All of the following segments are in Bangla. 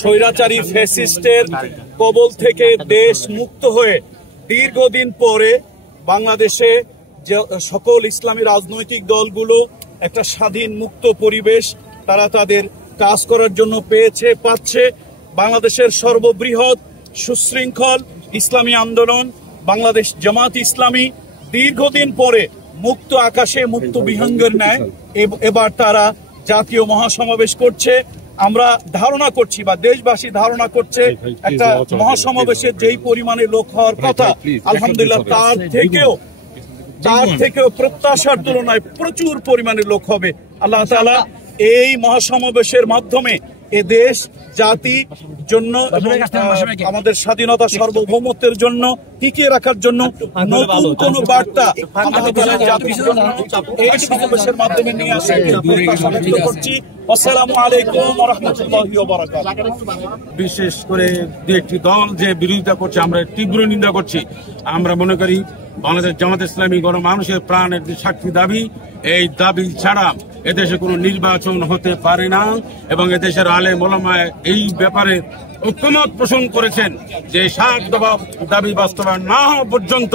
স্বৈরাচারী ফ্যাসিস্টের কবল থেকে দেশ মুক্ত হয়ে দীর্ঘদিন পরে বাংলাদেশে যে সকল ইসলামী রাজনৈতিক দলগুলো একটা স্বাধীন মুক্ত পরিবেশ তারা তাদের কাজ করার জন্য পাচ্ছে। বাংলাদেশের সর্ববৃহৎ সুশৃঙ্খল ইসলামী আন্দোলন বাংলাদেশ জামাত ইসলামী দীর্ঘদিন পরে মুক্ত আকাশে মুক্ত বিহঙ্গের ন্যায় এবার তারা জাতীয় মহাসমাবেশ করছে। আমরা ধারণা করছি বা দেশবাসী ধারণা করছে একটা মহাসমাবেশের যেই পরিমাণে লোক হওয়ার কথা আলহামদুলিল্লাহ তার থেকেও প্রত্যাশার তুলনায় প্রচুর পরিমাণে লোক হবে। আল্লাহ তাআলা এই মহাসমাবেশের মাধ্যমে এ দেশ জাতি জন্য আমাদের স্বাধীনতা সার্বভৌমত্বের জন্য টিকিয়ে রাখার জন্য নতুন কোন বার্তা জাতির জন্য এই সমাবেশের মাধ্যমে নিয়ে আসে করছি। আসসালামু আলাইকুম ওয়া রাহমাতুল্লাহি ওয়া বারাকাতুহু। বিশেষ করে যে একটি দল যে বিরোধিতা করছে আমরা তীব্র নিন্দা করছি। আমরা মনে করি বাংলাদেশ জামাত ইসলামী গণমানুষের প্রাণের যে সাক্ষী দাবি, এই দাবি ছাড়া এদেশে কোনো নির্বাচন হতে পারে না এবং এদেশের আলেম ওলামা এই ব্যাপারে ঐক্যমত পোষণ করেছেন যে 7 দফা দাবি বাস্তবায়ন না হওয়া পর্যন্ত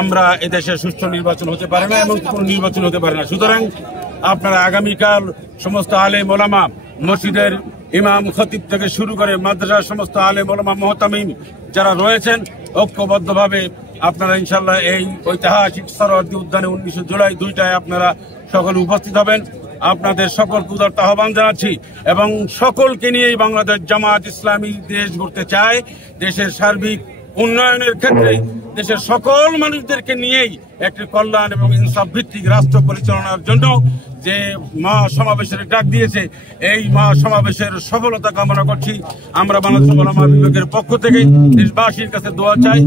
আমরা এদেশে সুষ্ঠু নির্বাচন হতে পারে না এবং কোনো নির্বাচন হতে পারে না। সুতরাং আপনারা আগামীকাল সমস্ত আলেম ওলামা, মসজিদের ইমাম খতিব থেকে শুরু করে মাদ্রাসার সমস্ত আলেম ওলামা মুহতামিম যারা রয়েছেন ঐক্যবদ্ধভাবে আপনারা ইনশাল্লাহ এই ঐতিহাসিক সরোয়ার্দী উদ্যানে 19 জুলাই 2টায় আপনারা সকলে উপস্থিত হবেন। আপনাদের সকলকে উদারত আহ্বান জানাচ্ছি এবং সকলকে নিয়েই বাংলাদেশ জামাত ইসলামী দেশ গড়তে চায়। দেশের সার্বিক উন্নয়নের ক্ষেত্রে দেশের সকল মানুষদেরকে নিয়েই একটি কল্যাণ এবং ইনসাফ ভিত্তিক রাষ্ট্র পরিচালনার জন্য যে মহাসমাবেশের ডাক দিয়েছে এই মহাসমাবেশের সফলতা কামনা করছি। আমরা বাংলাদেশ ওলামা বিভাগের পক্ষ থেকে দেশবাসীর কাছে দোয়া চাই।